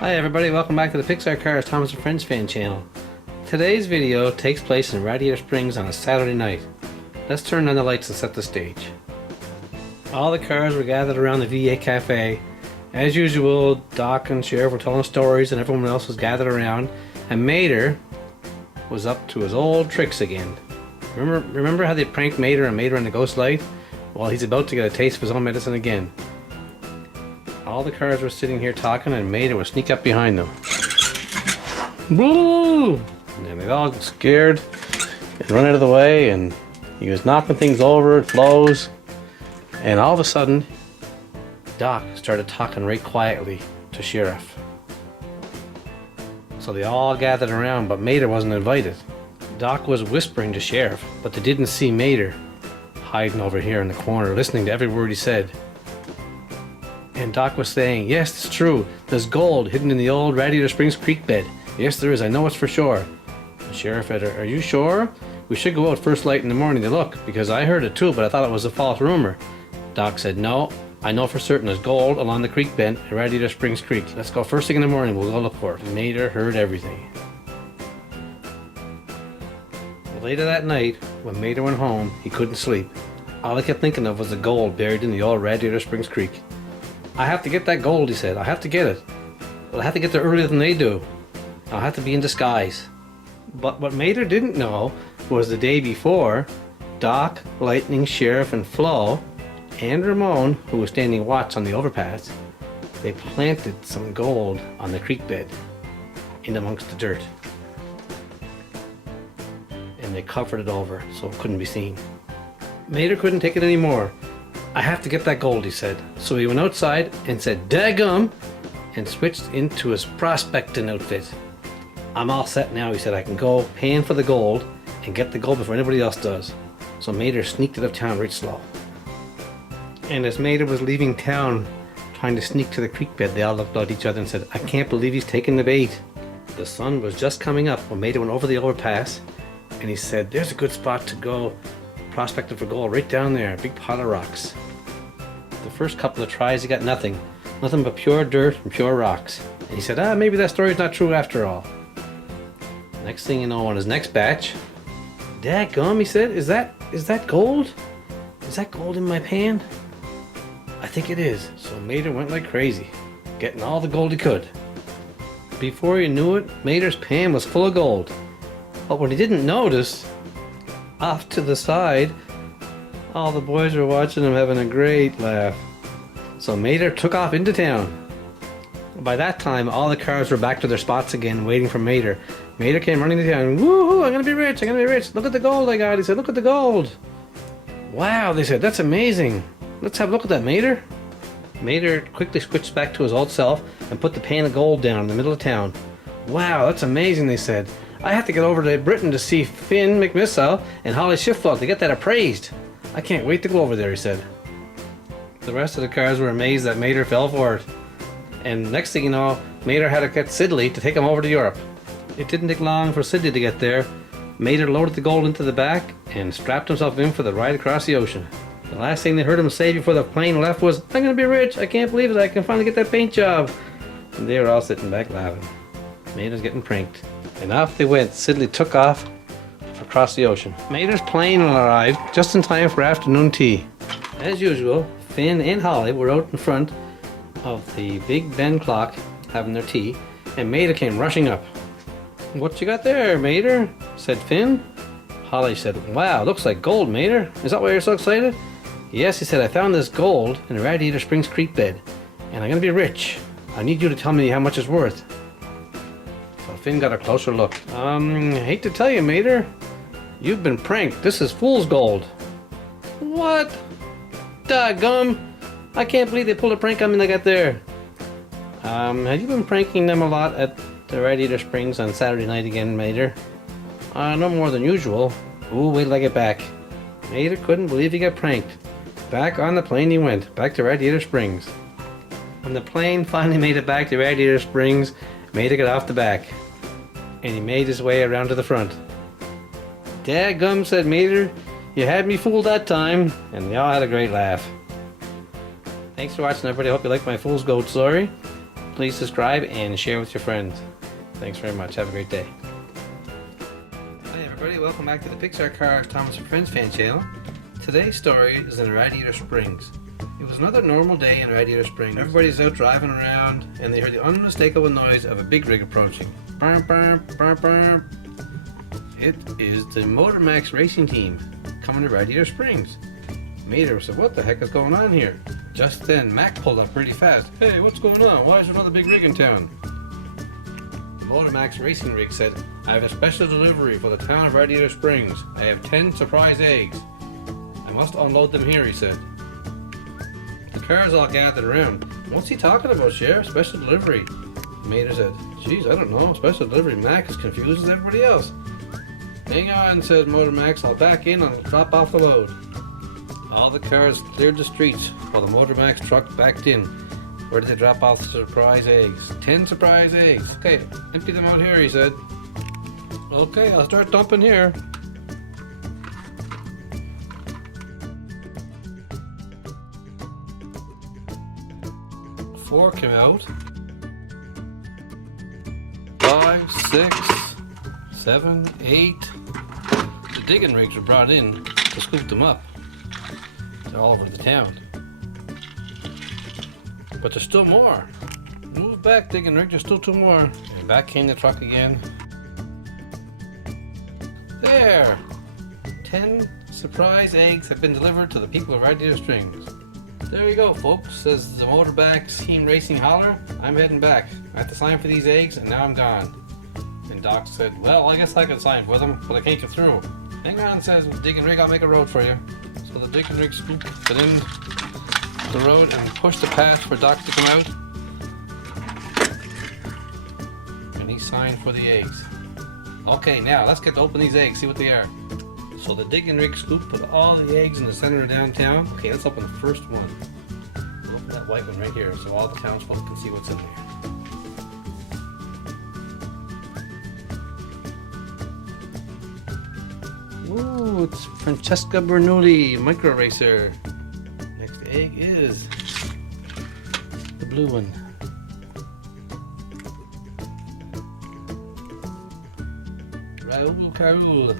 Hi everybody, welcome back to the Pixar Cars Thomas and Friends fan channel. Today's video takes place in Radiator Springs on a Saturday night. Let's turn on the lights and set the stage. All the cars were gathered around the VA Cafe. As usual, Doc and Sheriff were telling stories and everyone else was gathered around, and Mater was up to his old tricks again. Remember how they pranked Mater and Mater in the ghost light? Well, he's about to get a taste of his own medicine again. All the cars were sitting here talking, and Mater would sneak up behind them. Boo! And then they all got scared and run out of the way, and he was knocking things over, flows, and all of a sudden, Doc started talking right quietly to Sheriff. So they all gathered around, but Mater wasn't invited. Doc was whispering to Sheriff, but they didn't see Mater hiding over here in the corner, listening to every word he said. And Doc was saying, yes, it's true. There's gold hidden in the old Radiator Springs creek bed. Yes, there is. I know it's for sure. The Sheriff said, are you sure? We should go out first light in the morning to look, because I heard it too, but I thought it was a false rumor. Doc said, no, I know for certain there's gold along the creek bed at Radiator Springs Creek. Let's go first thing in the morning. We'll go look for it. Mater heard everything. Later that night, when Mater went home, he couldn't sleep. All he kept thinking of was the gold buried in the old Radiator Springs Creek. I have to get that gold, he said. I have to get it. But I have to get there earlier than they do. I'll have to be in disguise. But what Mater didn't know was the day before, Doc, Lightning, Sheriff, and Flo, and Ramon, who was standing watch on the overpass, they planted some gold on the creek bed, in amongst the dirt. And they covered it over so it couldn't be seen. Mater couldn't take it anymore. I have to get that gold, he said. So he went outside and said, daggum, and switched into his prospecting outfit. I'm all set now, he said. I can go paying for the gold and get the gold before anybody else does. So Mater sneaked out of town right slow. And as Mater was leaving town, trying to sneak to the creek bed, they all looked at each other and said, I can't believe he's taking the bait. The sun was just coming up when Mater went over the overpass, and he said, there's a good spot to go prospecting for gold right down there, a big pile of rocks. The first couple of tries he got nothing but pure dirt and pure rocks. And he said, maybe that story's not true after all. Next thing you know, on his next batch, dadgum, he said, is that gold? Is that gold in my pan? I think it is. So Mater went like crazy, getting all the gold he could. Before he knew it, Mater's pan was full of gold. But what he didn't notice, off to the side, all the boys were watching him having a great laugh. So Mater took off into town. By that time, all the cars were back to their spots again, waiting for Mater. Mater came running to town. Woohoo, I'm gonna be rich, I'm gonna be rich. Look at the gold I got, he said, look at the gold. Wow, they said, that's amazing. Let's have a look at that, Mater. Mater quickly switched back to his old self and put the pan of gold down in the middle of town. Wow, that's amazing, they said. I have to get over to Britain to see Finn McMissile and Holly Schifflog to get that appraised. I can't wait to go over there, he said. The rest of the cars were amazed that Mater fell for it. And next thing you know, Mater had to get Sidley to take him over to Europe. It didn't take long for Sidley to get there. Mater loaded the gold into the back and strapped himself in for the ride across the ocean. The last thing they heard him say before the plane left was, I'm gonna be rich, I can't believe it, I can finally get that paint job. And they were all sitting back laughing. Mater's getting pranked. And off they went. Sidley took off across the ocean. Mater's plane arrived just in time for afternoon tea. As usual, Finn and Holly were out in front of the Big Ben clock having their tea, and Mater came rushing up. What you got there, Mater? Said Finn. Holly said, wow, looks like gold, Mater. Is that why you're so excited? Yes, he said, I found this gold in the Radiator Springs creek bed, and I'm gonna be rich. I need you to tell me how much it's worth. So Finn got a closer look. Hate to tell you, Mater, you've been pranked. This is fool's gold. What? Daggum! I can't believe they pulled a prank on me like that there. Have you been pranking them a lot at the Radiator Springs on Saturday night again, Mater? No more than usual. Ooh, wait till I get back. Mater couldn't believe he got pranked. Back on the plane he went, back to Radiator Springs. When the plane finally made it back to Radiator Springs, Mater got off the back, and he made his way around to the front. Daggum, said Mater, you had me fooled that time, and they all had a great laugh. Thanks for watching, everybody. I hope you liked my Fool's Gold story. please subscribe and share with your friends. Thanks very much. Have a great day. Hi everybody, welcome back to the Pixar Cars Thomas and Friends fan channel. Today's story is in Radiator Springs. It was another normal day in Radiator Springs. Everybody's out driving around and they heard the unmistakable noise of a big rig approaching. Burr, burr, burr, burr. It is the Motor Max racing team coming to Radiator Springs. Mater said, "What the heck is going on here?" Just then, Mac pulled up pretty fast. "Hey, what's going on? Why is there another big rig in town?" The Motor Max racing rig said, "I have a special delivery for the town of Radiator Springs. I have 10 surprise eggs. I must unload them here," he said. The cars all gathered around. "What's he talking about, Sheriff? Special delivery?" Mater said, "Geez, I don't know. Special delivery." Mac is confused as everybody else. "Hang on," said Motor Max. "I'll back in and drop off the load." All the cars cleared the streets while the Motor Max truck backed in. Where did they drop off the surprise eggs? 10 surprise eggs. "Okay, empty them out here," he said. "Okay, I'll start dumping here." Four came out. 5, 6, 7, 8. The digging rigs were brought in to scoop them up. They're all over the town. But there's still more. Move back, digging rig, there's still 2 more. And back came the truck again. There! 10 surprise eggs have been delivered to the people of Radiator Springs. "There you go, folks," says the Motor Max Team Racing Holler. "I'm heading back. I have to sign for these eggs and now I'm gone." And Doc said, "Well, I guess I can sign for them, but I can't get through." "Hang on," says digging rig, "I'll make a road for you." So the digging rig scooped it in the road and pushed the path for Doc to come out. And he signed for the eggs. "Okay, now let's get to open these eggs, see what they are." So the digging rig scoop put all the eggs in the center of downtown. Okay, let's open the first one. We'll open that white one right here so all the townsfolk can see what's in there. Ooh, it's Francesca Bernoulli, Micro Racer. Next egg is the blue one. Raul Carul,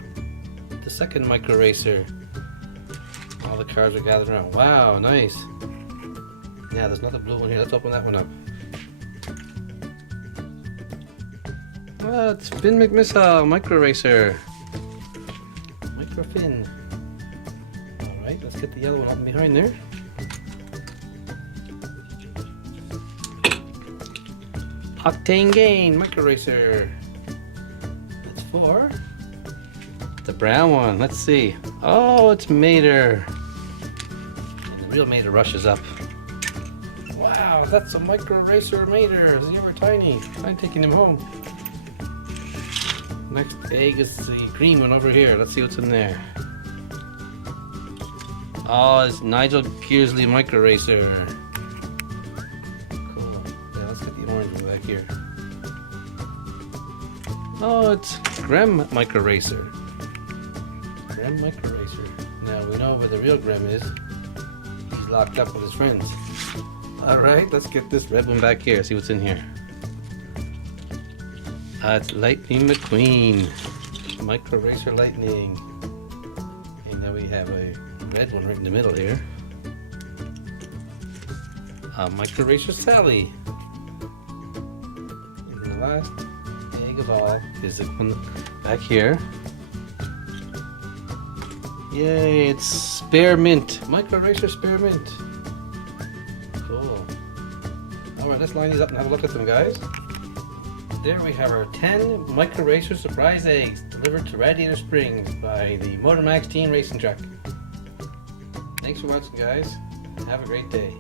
the second Micro Racer. All the cars are gathered around. Wow, nice. Yeah, there's another blue one here. Let's open that one up. Oh, it's Finn McMissile, Micro Racer. Fin. Alright, let's get the yellow one up behind there. Octane Gain, Micro Racer. That's 4. The brown one, let's see. Oh, it's Mater. And the real Mater rushes up. Wow, that's a Micro Racer Mater. Is he ever tiny? I'm taking him home. Next egg is the green one over here. Let's see what's in there. Oh, it's Nigel Pearsley Micro Racer. Cool. Yeah, let's get the orange one back here. Oh, it's Grem Micro Racer. Grem Micro Racer. Now we know where the real Grem is. He's locked up with his friends. Alright, let's get this red one back here. See what's in here. It's Lightning McQueen, Micro Racer Lightning. And now we have a red one right in the middle here. Micro Racer Sally. And the last egg of all is the one back here. Yay, it's Spearmint, Micro Racer Spearmint. Cool. Alright, let's line these up and have a look at them, guys. There we have our 10 Micro Racer surprise eggs delivered to Radiator Springs by the Motor Max Team Racing Truck. Thanks for watching, guys. Have a great day.